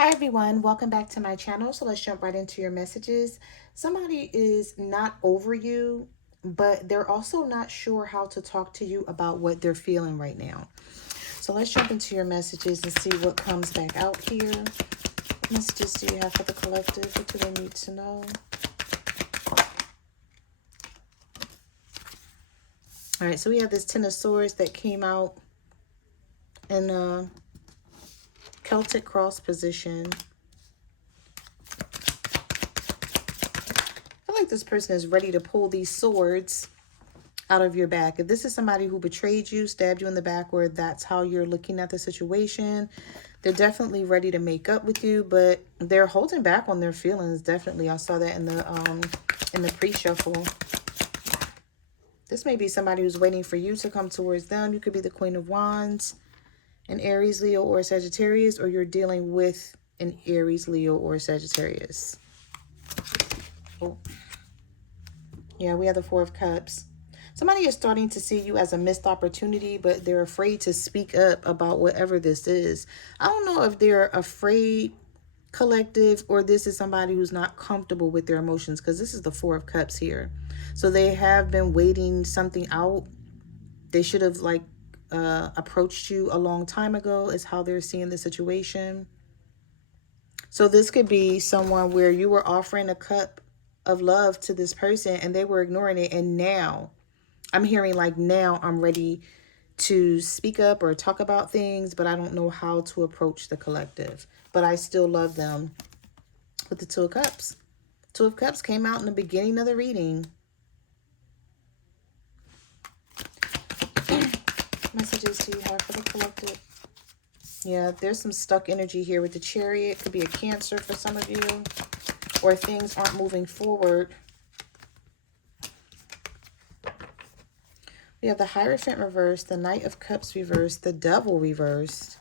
Hi everyone, welcome back to my channel. So let's jump right into your messages. Somebody is not over you, but they're also not sure how to talk to you about what they're feeling right now. So let's jump into your messages and see what comes back out here. What messages do you have for the collective? What do they need to know? All right, so we have this Ten of Swords that came out in a Celtic cross position. I feel like this person is ready to pull these swords out of your back. If this is somebody who betrayed you, stabbed you in the back, or that's how you're looking at the situation, they're definitely ready to make up with you, but they're holding back on their feelings. Definitely. I saw that in the pre-shuffle. This may be somebody who's waiting for you to come towards them. You could be the Queen of Wands, an Aries, Leo, or Sagittarius, or you're dealing with an Aries, Leo, or Sagittarius. Oh. Yeah, we have the Four of Cups. Somebody is starting to see you as a missed opportunity, but they're afraid to speak up about whatever this is. I don't know if they're afraid, collective, or this is somebody who's not comfortable with their emotions, because this is the Four of Cups here. So they have been waiting something out. They should have approached you a long time ago is how they're seeing the situation. So this could be someone where you were offering a cup of love to this person and they were ignoring it, and now I'm hearing like, now I'm ready to speak up or talk about things, but I don't know how to approach the collective. But I still love them. With the Two of Cups. Two of Cups came out in the beginning of the reading. Messages do you have for the collective? Yeah, there's some stuck energy here with the Chariot. Could be a Cancer for some of you. Or things aren't moving forward. We have the Hierophant reversed, the Knight of Cups reversed, the Devil reversed.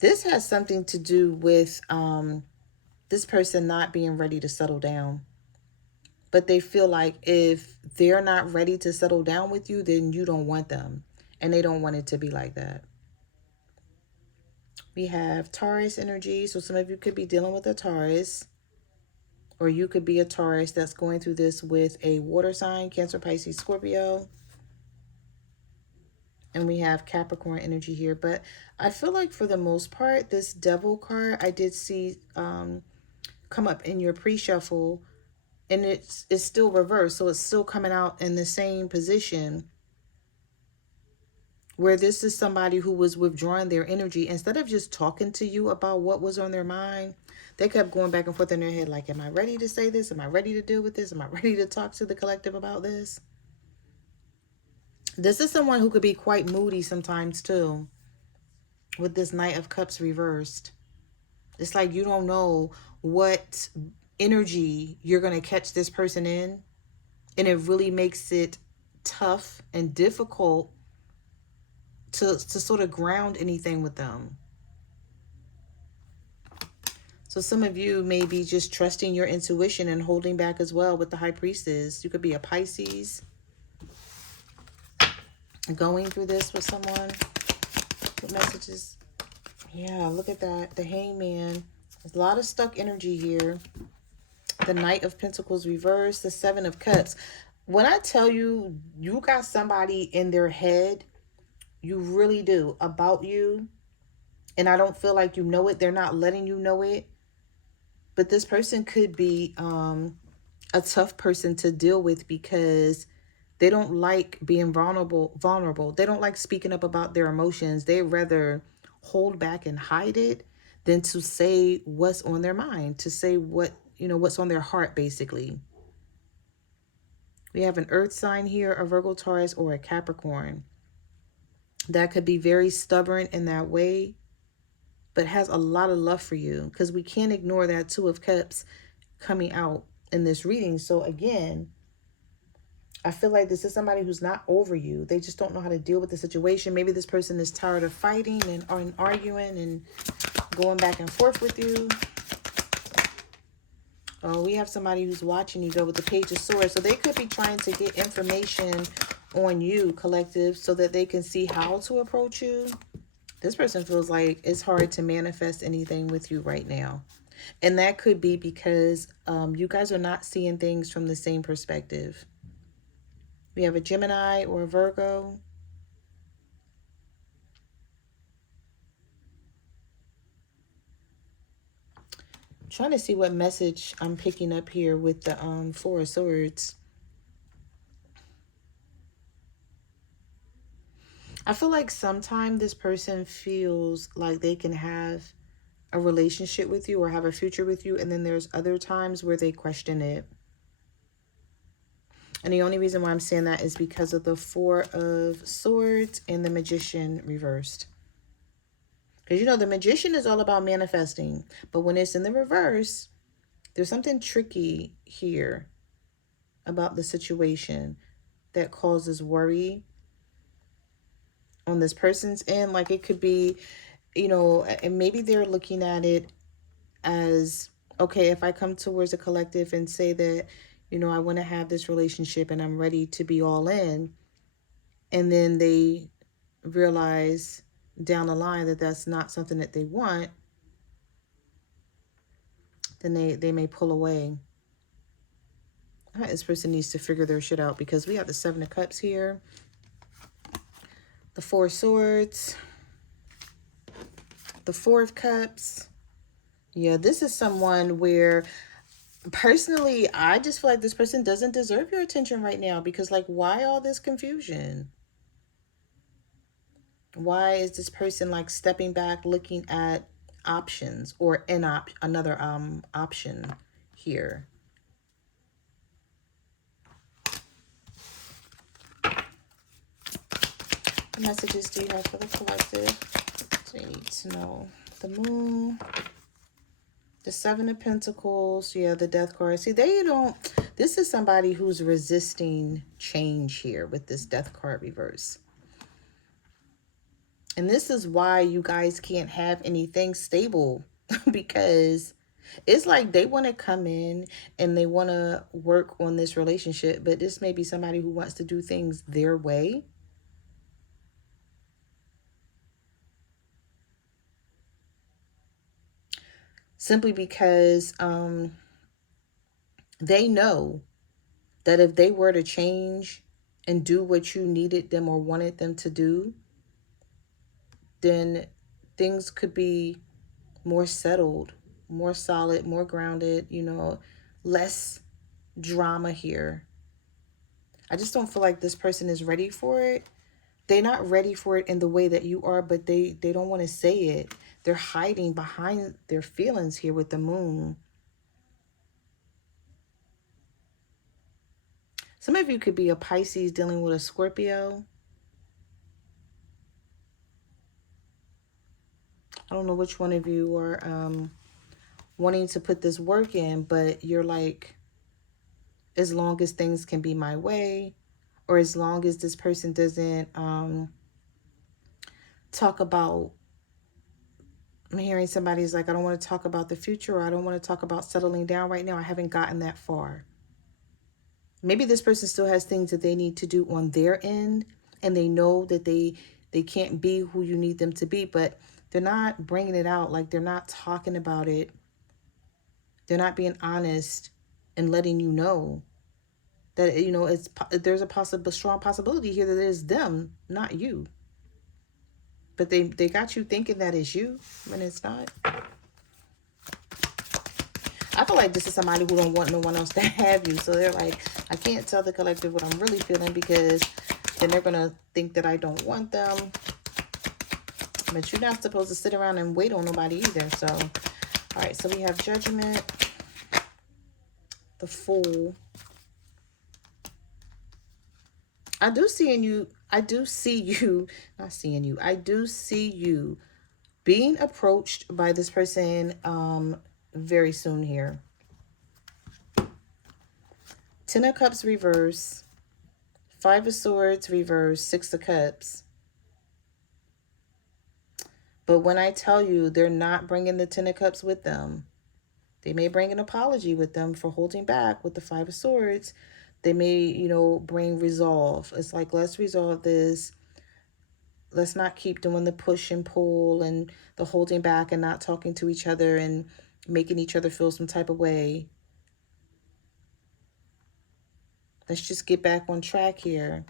This has something to do with this person not being ready to settle down. But they feel like if they're not ready to settle down with you, then you don't want them. And they don't want it to be like that. We have Taurus energy. So some of you could be dealing with a Taurus. Or you could be a Taurus that's going through this with a water sign, Cancer, Pisces, Scorpio. And we have Capricorn energy here. But I feel like for the most part, this Devil card I did see come up in your pre-shuffle. And it's still reversed. So it's still coming out in the same position. Where this is somebody who was withdrawing their energy. Instead of just talking to you about what was on their mind, they kept going back and forth in their head like, am I ready to say this? Am I ready to deal with this? Am I ready to talk to the collective about this? This is someone who could be quite moody sometimes too. With this Knight of Cups reversed. It's like you don't know what energy you're going to catch this person in. And it really makes it tough and difficult to sort of ground anything with them. So some of you may be just trusting your intuition and holding back as well with the High Priestess. You could be a Pisces. Going through this with someone. What messages? Yeah, look at that. The Hangman. There's a lot of stuck energy here. The Knight of Pentacles reversed. The Seven of Cups. When I tell you, you got somebody in their head, you really do, about you. And I don't feel like you know it. They're not letting you know it. But this person could be a tough person to deal with because they don't like being vulnerable. They don't like speaking up about their emotions. They rather hold back and hide it than to say what's on their mind, to say what's on their heart, basically. We have an earth sign here, a Virgo, Taurus, or a Capricorn. That could be very stubborn in that way, but has a lot of love for you, because we can't ignore that Two of Cups coming out in this reading. So again, I feel like this is somebody who's not over you. They just don't know how to deal with the situation. Maybe this person is tired of fighting and arguing and going back and forth with you. Oh, we have somebody who's watching you go with the Page of Swords. So they could be trying to get information on you, collective, so that they can see how to approach you. This person feels like it's hard to manifest anything with you right now. And that could be because you guys are not seeing things from the same perspective. We have a Gemini or a Virgo. I'm trying to see what message I'm picking up here with the Four of Swords. I feel like sometimes this person feels like they can have a relationship with you or have a future with you, and then there's other times where they question it. And the only reason why I'm saying that is because of the Four of Swords and the Magician reversed. Because, you know, the Magician is all about manifesting. But when it's in the reverse, there's something tricky here about the situation that causes worry on this person's end. Like, it could be, you know, and maybe they're looking at it as, okay, if I come towards a collective and say that, you know, I want to have this relationship and I'm ready to be all in, and then they realize down the line that that's not something that they want, then they may pull away. This person needs to figure their shit out, because we have the Seven of Cups here, the Four of Swords, the Four of Cups. Yeah, this is someone where personally I just feel like this person doesn't deserve your attention right now, because like, why all this confusion? Why is this person like stepping back, looking at options or another option here? What messages do you have for the collective? So you need to know the Moon, the Seven of Pentacles, yeah, the Death card. See, this is somebody who's resisting change here with this Death card reverse. And this is why you guys can't have anything stable, because it's like they want to come in and they want to work on this relationship, but this may be somebody who wants to do things their way. Simply because they know that if they were to change and do what you needed them or wanted them to do, then things could be more settled, more solid, more grounded, you know, less drama here. I just don't feel like this person is ready for it. They're not ready for it in the way that you are, but they don't want to say it. They're hiding behind their feelings here with the Moon. Some of you could be a Pisces dealing with a Scorpio. I don't know which one of you are wanting to put this work in, but you're like, as long as things can be my way, or as long as this person doesn't talk about, I'm hearing somebody's like, I don't want to talk about the future, or I don't want to talk about settling down right now. I haven't gotten that far. Maybe this person still has things that they need to do on their end, and they know that they can't be who you need them to be, but they're not bringing it out. Like, they're not talking about it. They're not being honest and letting you know that, you know, there's a strong possibility here that it is them, not you. But they got you thinking that it's you when it's not. I feel like this is somebody who don't want no one else to have you. So they're like, I can't tell the collective what I'm really feeling, because then they're going to think that I don't want them. But you're not supposed to sit around and wait on nobody either. So, all right. So we have Judgment, the Fool. I do see you, not seeing you. I do see you being approached by this person very soon here. Ten of Cups reverse, Five of Swords reverse, Six of Cups. But when I tell you they're not bringing the Ten of Cups with them, they may bring an apology with them for holding back with the Five of Swords. They may, you know, bring resolve. It's like, let's resolve this. let's not keep doing the push and pull and the holding back and not talking to each other and making each other feel some type of way. Let's just get back on track here.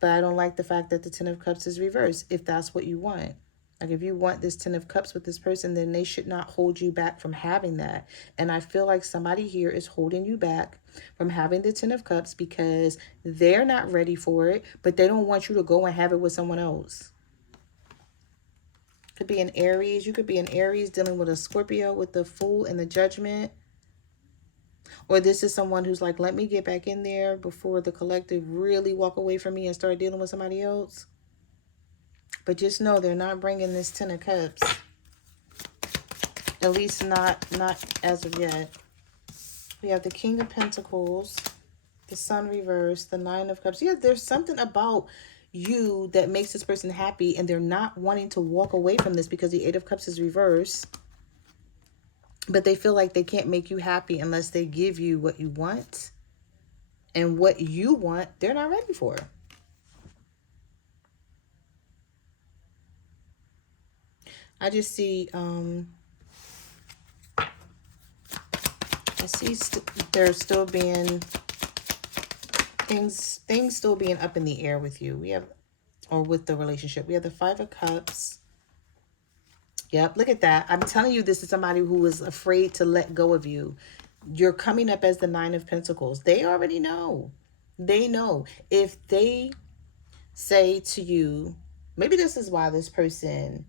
But I don't like the fact that the Ten of Cups is reversed, if that's what you want. Like, if you want this Ten of Cups with this person, then they should not hold you back from having that. And I feel like somebody here is holding you back from having the Ten of Cups because they're not ready for it, but they don't want you to go and have it with someone else. Could be an Aries. You could be an Aries dealing with a Scorpio with the Fool and the Judgment. Or this is someone who's like, let me get back in there before the collective really walk away from me and start dealing with somebody else. But just know they're not bringing this Ten of Cups. At least not as of yet. We have the King of Pentacles, the Sun reversed, the Nine of Cups. Yeah, there's something about you that makes this person happy, and they're not wanting to walk away from this because the Eight of Cups is reversed. But they feel like they can't make you happy unless they give you what you want. And what you want, they're not ready for. I just see, I see there's still being things still being up in the air with you. We have, or with the relationship. We have the Five of Cups. Yep, look at that. I'm telling you, this is somebody who is afraid to let go of you. You're coming up as the Nine of Pentacles. They already know. They know. If they say to you, maybe this is why this person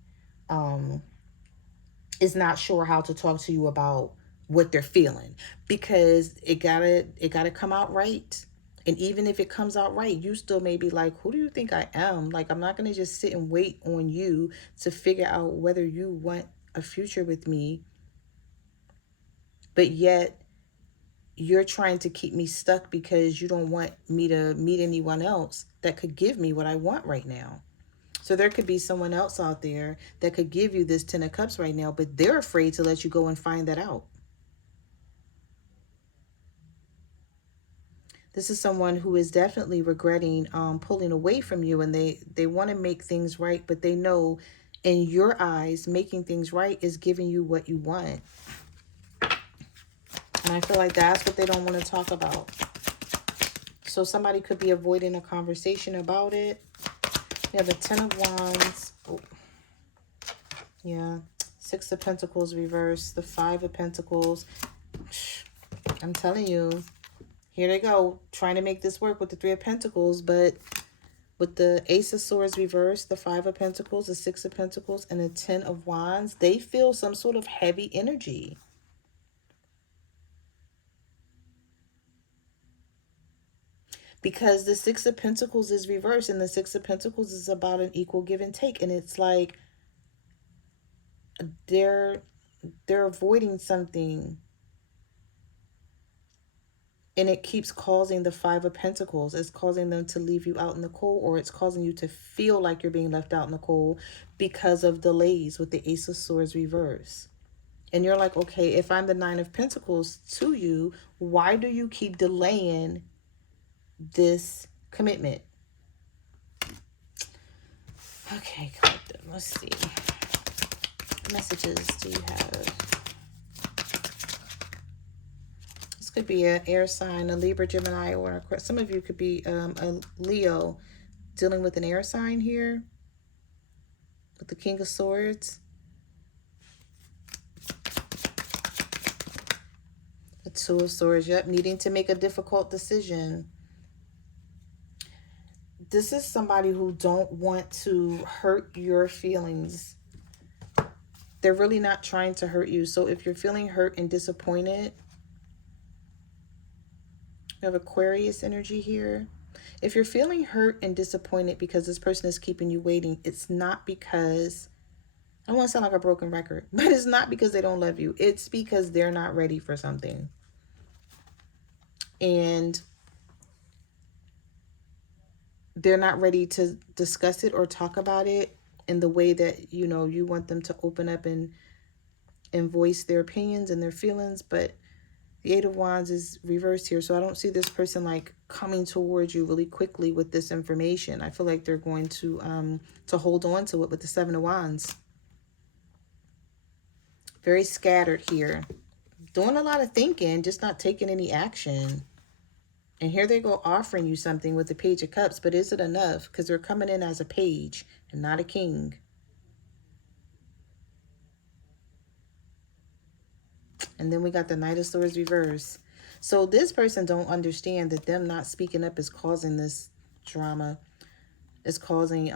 is not sure how to talk to you about what they're feeling, because it gotta come out right. And even if it comes out right, you still may be like, who do you think I am? Like, I'm not going to just sit and wait on you to figure out whether you want a future with me. But yet you're trying to keep me stuck because you don't want me to meet anyone else that could give me what I want right now. So there could be someone else out there that could give you this Ten of Cups right now, but they're afraid to let you go and find that out. This is someone who is definitely regretting pulling away from you, and they want to make things right, but they know in your eyes, making things right is giving you what you want. And I feel like that's what they don't want to talk about. So somebody could be avoiding a conversation about it. We have the Ten of Wands. Oh. Yeah. Six of Pentacles reversed. The Five of Pentacles. I'm telling you. Here they go, trying to make this work with the Three of Pentacles, but with the Ace of Swords reversed, the Five of Pentacles, the Six of Pentacles, and the Ten of Wands, they feel some sort of heavy energy. Because the Six of Pentacles is reversed, and the Six of Pentacles is about an equal give and take, and it's like they're avoiding something. And it keeps causing the Five of Pentacles. It's causing them to leave you out in the cold, or it's causing you to feel like you're being left out in the cold because of delays with the Ace of Swords reverse. And you're like, okay, if I'm the Nine of Pentacles to you, why do you keep delaying this commitment? Okay, collective, let's see. What messages do you have? Could be an air sign, a Libra, Gemini, or some of you could be a Leo dealing with an air sign here with the King of Swords. The Two of Swords, yep, needing to make a difficult decision. This is somebody who don't want to hurt your feelings. They're really not trying to hurt you. So if you're feeling hurt and disappointed, we have Aquarius energy here. If you're feeling hurt and disappointed because this person is keeping you waiting, it's not because, I don't want to sound like a broken record, but it's not because they don't love you. It's because they're not ready for something. And they're not ready to discuss it or talk about it in the way that, you know, you want them to open up and voice their opinions and their feelings. But the Eight of Wands is reversed here, so I don't see this person like coming towards you really quickly with this information. I feel like they're going to hold on to it with the Seven of Wands. Very scattered here. Doing a lot of thinking, just not taking any action. And here they go offering you something with the Page of Cups. But is it enough? Because they're coming in as a page and not a king. And then we got the Knight of Swords reverse. So this person don't understand that them not speaking up is causing this drama. It's causing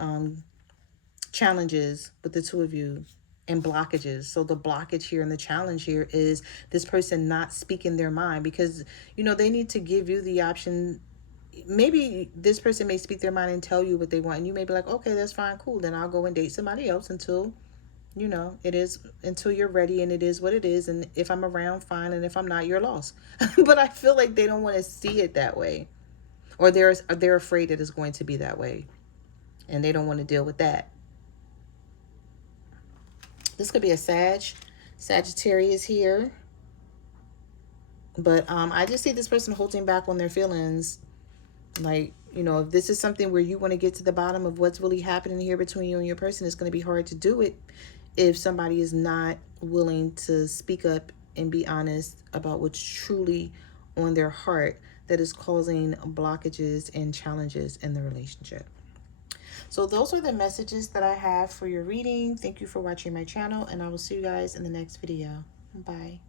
challenges with the two of you and blockages. So the blockage here and the challenge here is this person not speaking their mind, because, you know, they need to give you the option. Maybe this person may speak their mind and tell you what they want, and you may be like, okay, that's fine, cool, then I'll go and date somebody else until, you know, until you're ready, and it is what it is. And if I'm around, fine, and if I'm not, you're lost. But I feel like they don't want to see it that way, or they're afraid that it's going to be that way, and they don't want to deal with that. This could be a Sagittarius here. But I just see this person holding back on their feelings. Like, you know, if this is something where you want to get to the bottom of what's really happening here between you and your person, it's going to be hard to do it if somebody is not willing to speak up and be honest about what's truly on their heart that is causing blockages and challenges in the relationship. So those are the messages that I have for your reading. Thank you for watching my channel, and I will see you guys in the next video. Bye.